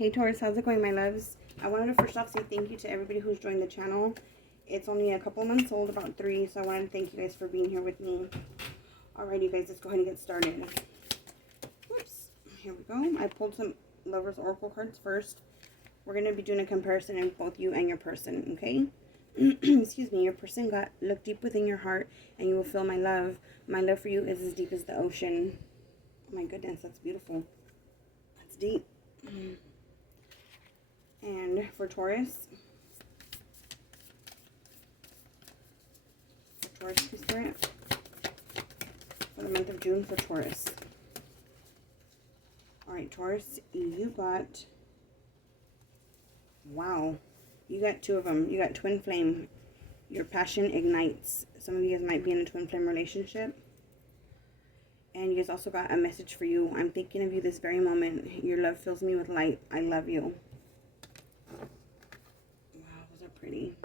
Hey Taurus, how's it going, my loves? I wanted to first off say thank you to everybody who's joined the channel. It's only a couple months old, about 3, so I wanted to thank you guys for being here with me. Alrighty guys, let's go ahead and get started. Whoops, here we go. I pulled some Lovers Oracle cards first. We're going to be doing a comparison in both you and your person, okay? Excuse me, your person got look deep within your heart and you will feel my love. My love for you is as deep as the ocean. Oh my goodness, that's beautiful. That's deep. And for Taurus, Spirit, for the month of June for Taurus. Alright, Taurus, you got, wow, you got 2 of them. You got twin flame. Your passion ignites. Some of you guys might be in a twin flame relationship. And you guys also got a message for you. I'm thinking of you this very moment. Your love fills me with light. I love you. Wow, those are pretty.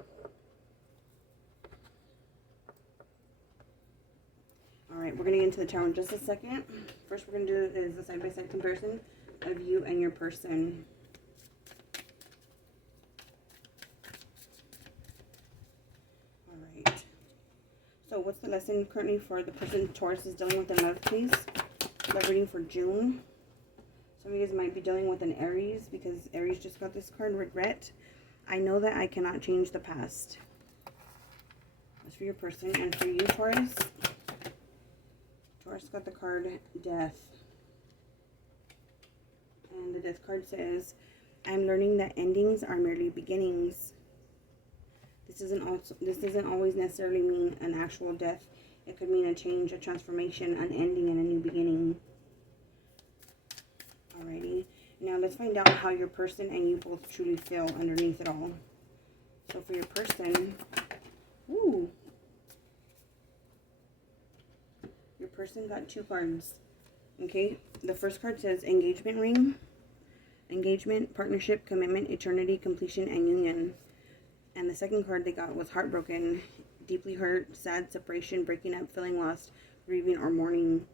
Alright, we're going to get into the tarot in just a second. First we're going to do is a side-by-side comparison of you and your person. Alright. So what's the lesson currently for the person Taurus is dealing with in love, please? Love reading for June. Some of you guys might be dealing with an Aries because Aries just got this card, regret. I know that I cannot change the past. That's for your person. And for you, Taurus, Taurus got the card Death. And the Death card says, I'm learning that endings are merely beginnings. This doesn't always necessarily mean an actual death. It could mean a change, a transformation, an ending, and a new beginning. Alrighty. Now let's find out how your person and you both truly feel underneath it all. So for your person, ooh. Your person got 2 cards. Okay, the first card says engagement ring, engagement, partnership, commitment, eternity, completion, and union. And the second card they got was heartbroken, deeply hurt, sad, separation, breaking up, feeling lost, grieving, or mourning.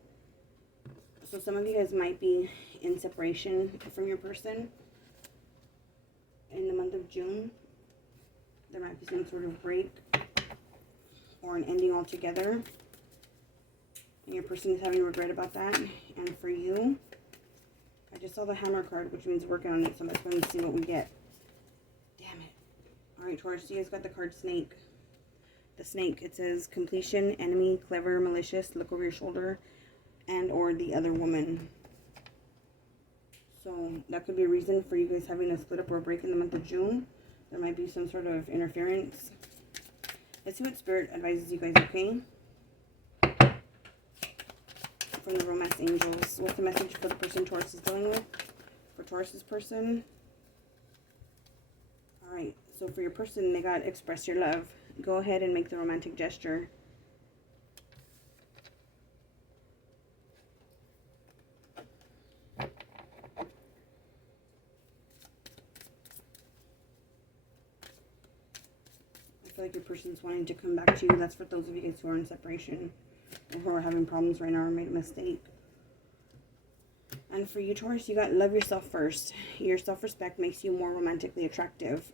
So some of you guys might be in separation from your person in the month of June. There might be some sort of break or an ending altogether. And your person is having regret about that. And for you, I just saw the Hammer card, which means working on it. So let's go and see what we get. Damn it. Alright, Taurus, you guys got the card Snake. The Snake, it says completion, enemy, clever, malicious, look over your shoulder, and or the other woman. So that could be a reason for you guys having a split up or a break in the month of June. There might be some sort of interference. Let's see what Spirit advises you guys, okay? From the Romance Angels. What's the message for the person Taurus is dealing with? For Taurus's person. Alright, so for your person, they got express your love. Go ahead and make the romantic gesture. I feel like your person's wanting to come back to you. That's for those of you guys who are in separation or who are having problems right now or made a mistake. And for you, Taurus, you got love yourself first. Your self-respect makes you more romantically attractive.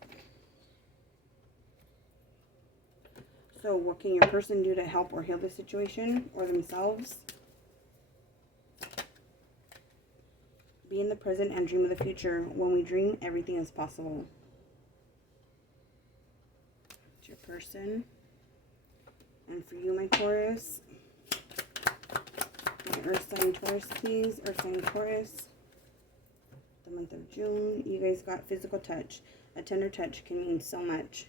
So what can your person do to help or heal the situation or themselves? Be in the present and dream of the future. When we dream, everything is possible. It's your person. And for you, my Taurus, my Earth sign Taurus, please. Earth sign Taurus. The month of June. You guys got physical touch. A tender touch can mean so much.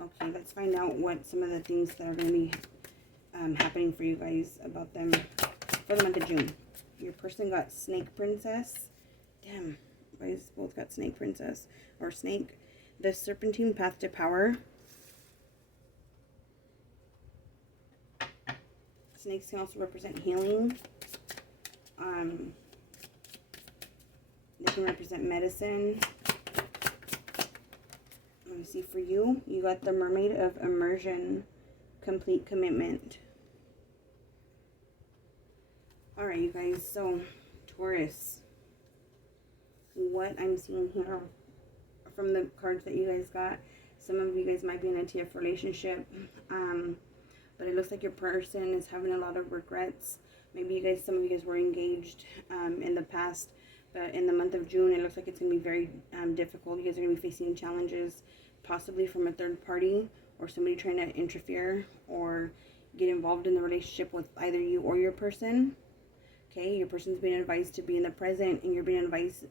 Okay, let's find out what some of the things that are going to be happening for you guys about them for the month of June. Your person got Snake Princess. Damn, you guys both got Snake Princess or Snake. The Serpentine Path to Power. Snakes can also represent healing. They can represent medicine. Let me see, for you, you got the Mermaid of Immersion, complete commitment. Alright, you guys, so Taurus, what I'm seeing here from the cards that you guys got, some of you guys might be in a TF relationship, but it looks like your person is having a lot of regrets. Maybe you guys, some of you guys were engaged in the past, but in the month of June, it looks like it's going to be very difficult. You guys are going to be facing challenges, possibly from a third party or somebody trying to interfere or get involved in the relationship with either you or your person. Okay, your person's being advised to be in the present, and you're being advised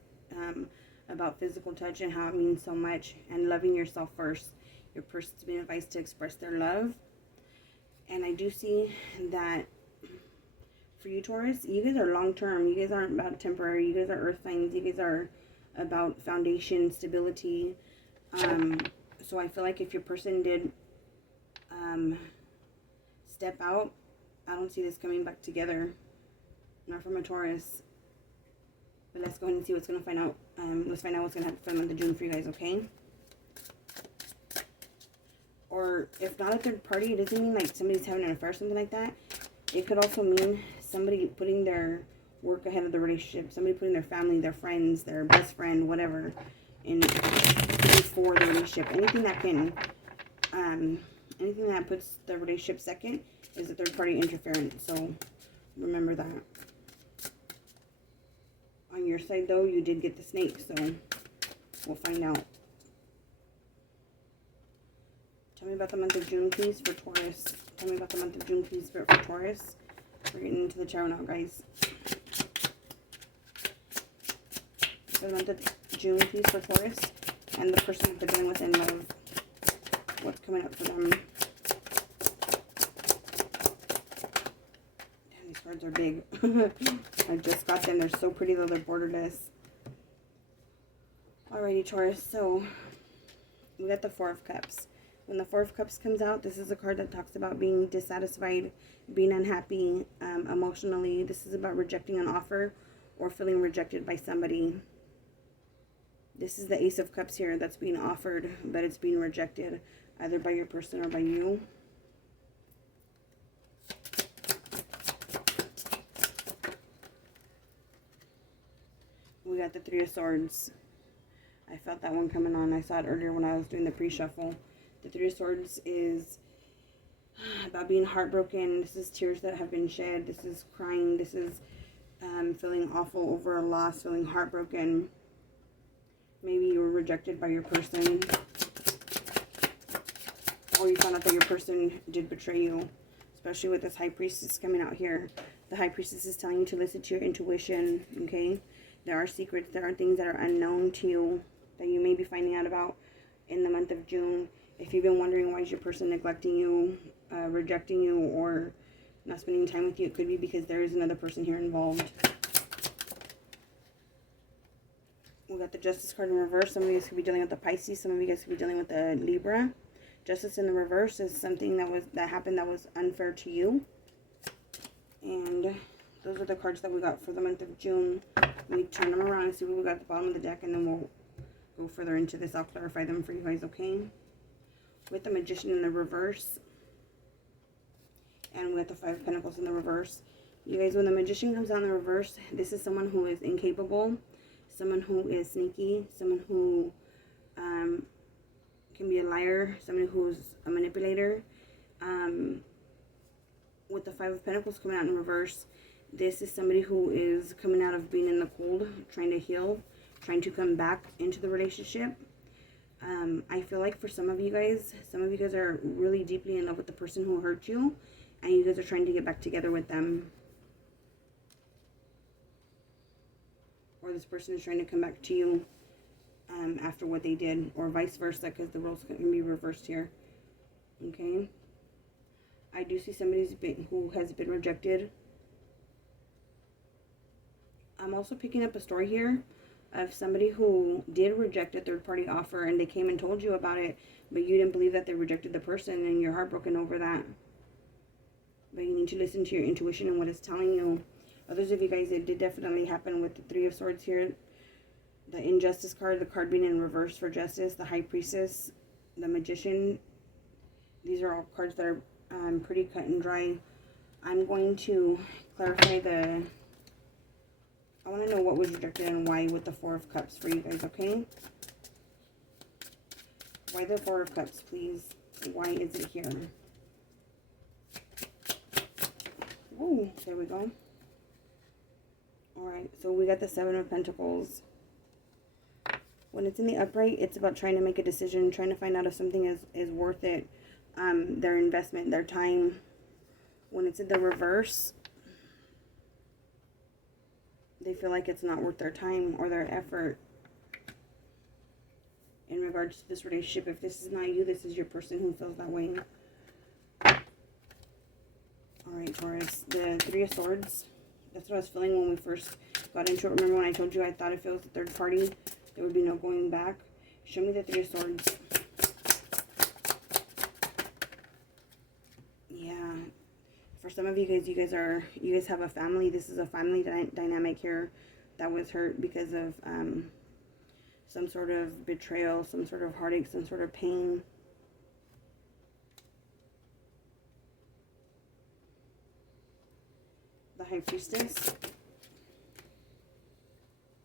about physical touch and how it means so much, and loving yourself first. Your person's being advised to express their love. And I do see that for you, Taurus, you guys are long-term. You guys aren't about temporary. You guys are earth signs. You guys are about foundation, stability. So I feel like if your person did step out, I don't see this coming back together. Not from a Taurus. But let's go ahead and see what's going to find out. Let's find out what's going to happen for the month of June for you guys, okay? Or if not a third party, it doesn't mean like somebody's having an affair or something like that. It could also mean somebody putting their work ahead of the relationship. Somebody putting their family, their friends, their best friend, whatever, in before the relationship. Anything that puts the relationship second is a third party interference. So remember that. On your side, though, you did get the snake, so we'll find out. Tell me about the month of June, please, for Taurus. Tell me about the month of June, please, for Taurus. We're getting into the tarot now, guys. For the month of June, please, for Taurus. And the person that they're dealing with in love. What's coming up for them? Damn, these cards are big. I just got them. They're so pretty, though. They're borderless. Alrighty, Taurus. So, we got the Four of Cups. When the Four of Cups comes out, this is a card that talks about being dissatisfied, being unhappy emotionally. This is about rejecting an offer or feeling rejected by somebody. This is the Ace of Cups here that's being offered, but it's being rejected either by your person or by you. We got the Three of Swords. I felt that one coming on. I saw it earlier when I was doing the pre-shuffle. The Three of Swords is about being heartbroken. This is tears that have been shed. This is crying. This is feeling awful over a loss, feeling heartbroken. Maybe you were rejected by your person. Or you found out that your person did betray you. Especially with this High Priestess coming out here. The High Priestess is telling you to listen to your intuition, okay? There are secrets. There are things that are unknown to you that you may be finding out about in the month of June. If you've been wondering why is your person neglecting you, rejecting you, or not spending time with you, it could be because there is another person here involved. We got the Justice card in reverse. Some of you guys could be dealing with the Pisces. Some of you guys could be dealing with the Libra. Justice in the reverse is something that happened that was unfair to you. And those are the cards that we got for the month of June. We turn them around and see what we got at the bottom of the deck, and then we'll go further into this. I'll clarify them for you guys, okay? With the Magician in the reverse. And with the Five of Pentacles in the reverse. You guys, when the Magician comes out in the reverse, this is someone who is incapable. Someone who is sneaky. Someone who can be a liar. Someone who's a manipulator. With the Five of Pentacles coming out in reverse, this is somebody who is coming out of being in the cold, trying to heal, trying to come back into the relationship. I feel like for some of you guys are really deeply in love with the person who hurt you, and you guys are trying to get back together with them. Or this person is trying to come back to you after what they did, or vice versa, because the roles can be reversed here. Okay? I do see somebody who has been rejected. I'm also picking up a story here of somebody who did reject a third-party offer, and they came and told you about it, but you didn't believe that they rejected the person, and you're heartbroken over that. But you need to listen to your intuition and what it's telling you. Others of you guys, it did definitely happen with the Three of Swords here. The Injustice card, the card being in reverse for Justice, the High Priestess, the Magician. These are all cards that are pretty cut and dry. I'm going to clarify I want to know what was rejected and why with the Four of Cups for you guys, okay? Why the Four of Cups, please? Why is it here? Oh, there we go. Alright, so we got the Seven of Pentacles. When it's in the upright, it's about trying to make a decision, trying to find out if something is worth it, their investment, their time. When it's in the reverse, they feel like it's not worth their time or their effort. In regards to this relationship, if this is not you, this is your person who feels that way. Alright, Taurus, the Three of Swords. That's what I was feeling when we first got into it. Remember when I told you I thought if it was a third party, there would be no going back? Show me the Three of Swords. Yeah. For some of you guys have a family. This is a family dynamic here that was hurt because of some sort of betrayal, some sort of heartache, some sort of pain. The High Priestess.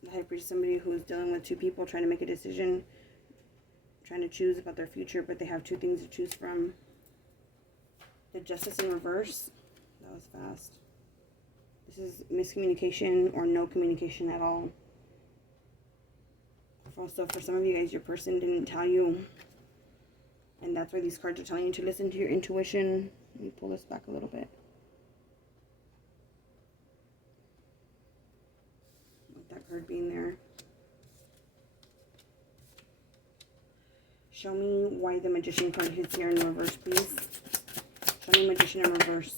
The High Priestess is somebody who is dealing with two people, trying to make a decision, trying to choose about their future, but they have two things to choose from. The Justice in reverse. That was fast. This is miscommunication or no communication at all. Also, for some of you guys, your person didn't tell you. And that's why these cards are telling you to listen to your intuition. Let me pull this back a little bit. With that card being there. Show me why the Magician card hits here in reverse, please. Show me Magician in reverse.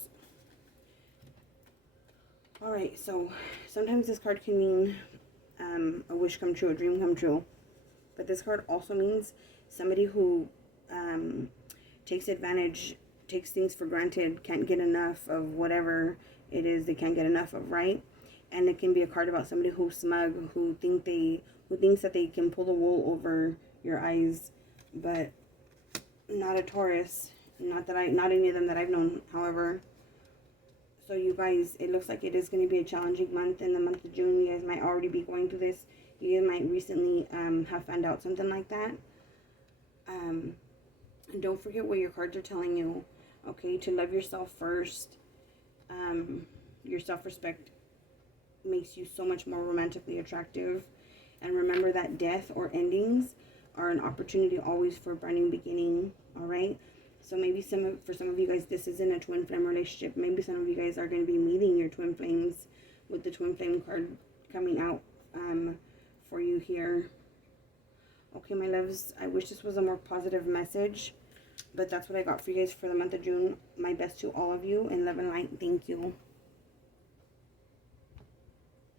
Alright, so sometimes this card can mean a wish come true, a dream come true. But this card also means somebody who takes advantage, takes things for granted, can't get enough of whatever it is they can't get enough of, right? And it can be a card about somebody who's smug, who thinks that they can pull the wool over your eyes, but not a Taurus. Not any of them that I've known, however. So you guys, it looks like it is going to be a challenging month. In the month of June, you guys might already be going through this. You guys might recently have found out something like that. And don't forget what your cards are telling you. Okay, to love yourself first. Your self-respect makes you so much more romantically attractive. And remember that death or endings are an opportunity always for a brand new beginning. All right. So maybe for some of you guys, this isn't a twin flame relationship. Maybe some of you guys are going to be meeting your twin flames with the twin flame card coming out for you here. Okay, my loves, I wish this was a more positive message, but that's what I got for you guys for the month of June. My best to all of you, and love and light. Thank you.